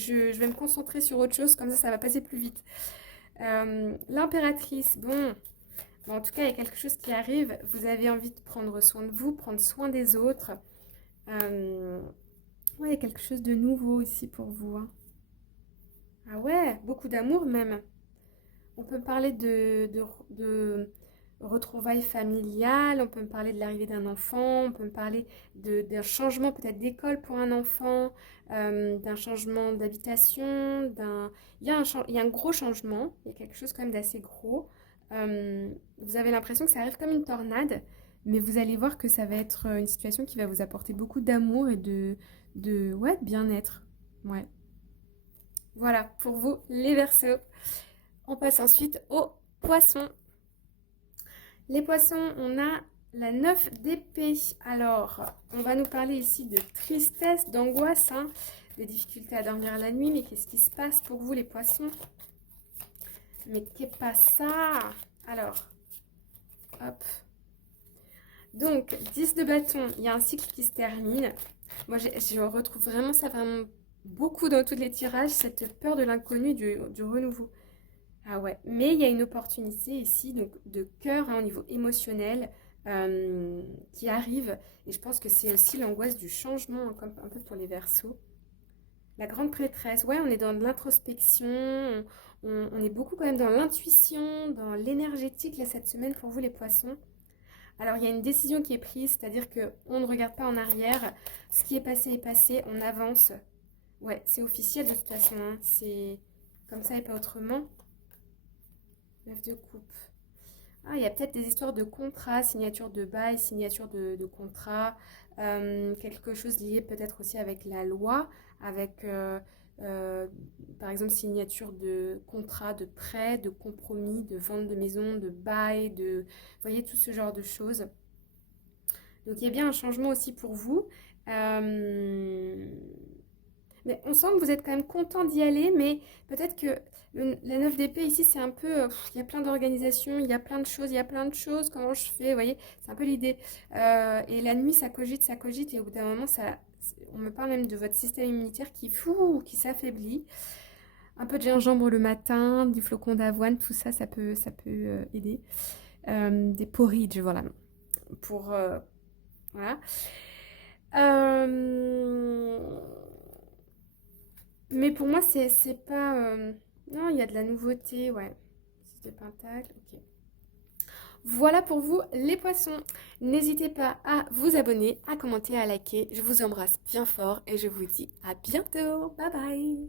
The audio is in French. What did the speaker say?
je vais me concentrer sur autre chose, comme ça va passer plus vite. L'impératrice, bon, en tout cas, il y a quelque chose qui arrive. Vous avez envie de prendre soin de vous, prendre soin des autres. Euh, ouais, il y a quelque chose de nouveau ici pour vous, hein. Ah ouais, beaucoup d'amour même. On peut parler de retrouvailles familiales, on peut me parler de l'arrivée d'un enfant, on peut me parler d'un changement peut-être d'école pour un enfant, d'un changement d'habitation, il y a un gros changement, il y a quelque chose quand même d'assez gros. Vous avez l'impression que ça arrive comme une tornade, mais vous allez voir que ça va être une situation qui va vous apporter beaucoup d'amour et ouais, de bien-être. Ouais. Voilà, pour vous, les Verseaux. On passe ensuite aux poissons. Les poissons, on a la 9 d'épée. Alors, on va nous parler ici de tristesse, d'angoisse, hein, de difficultés à dormir la nuit. Mais qu'est-ce qui se passe pour vous, les poissons? Mais qu'est pas ça? Alors, hop. Donc, 10 de bâton, il y a un cycle qui se termine. Moi, je retrouve vraiment ça vraiment beaucoup dans tous les tirages, cette peur de l'inconnu, du renouveau. Ah ouais, mais il y a une opportunité ici donc de cœur, hein, au niveau émotionnel, qui arrive. Et je pense que c'est aussi l'angoisse du changement, hein, comme un peu pour les Verseaux. La grande prêtresse, ouais, on est dans de l'introspection, on est beaucoup quand même dans l'intuition, dans l'énergétique là cette semaine pour vous les poissons. Alors il y a une décision qui est prise, c'est-à-dire que on ne regarde pas en arrière, ce qui est passé, on avance. Ouais, c'est officiel de toute façon, hein, c'est comme ça et pas autrement. 9 de coupe. Ah, il y a peut-être des histoires de contrat, signature de bail, signature de contrat, quelque chose lié peut-être aussi avec la loi, avec euh, par exemple signature de contrat, de prêt, de compromis, de vente de maison, de bail, vous voyez tout ce genre de choses. Donc il y a bien un changement aussi pour vous. Euh, mais on sent que vous êtes quand même content d'y aller, mais peut-être que la 9 d'épée ici, c'est un peu, il y a plein d'organisations, il y a plein de choses, il y a plein de choses, comment je fais, vous voyez, c'est un peu l'idée. Et la nuit, ça cogite, et au bout d'un moment, on me parle même de votre système immunitaire qui s'affaiblit. Un peu de gingembre le matin, du flocon d'avoine, tout ça, ça peut aider. Des porridge, voilà, pour, voilà. Euh, Mais pour moi, c'est pas. Non, il y a de la nouveauté, ouais. Six de Pentacle, ok. Voilà pour vous, les poissons. N'hésitez pas à vous abonner, à commenter, à liker. Je vous embrasse bien fort et je vous dis à bientôt. Bye bye.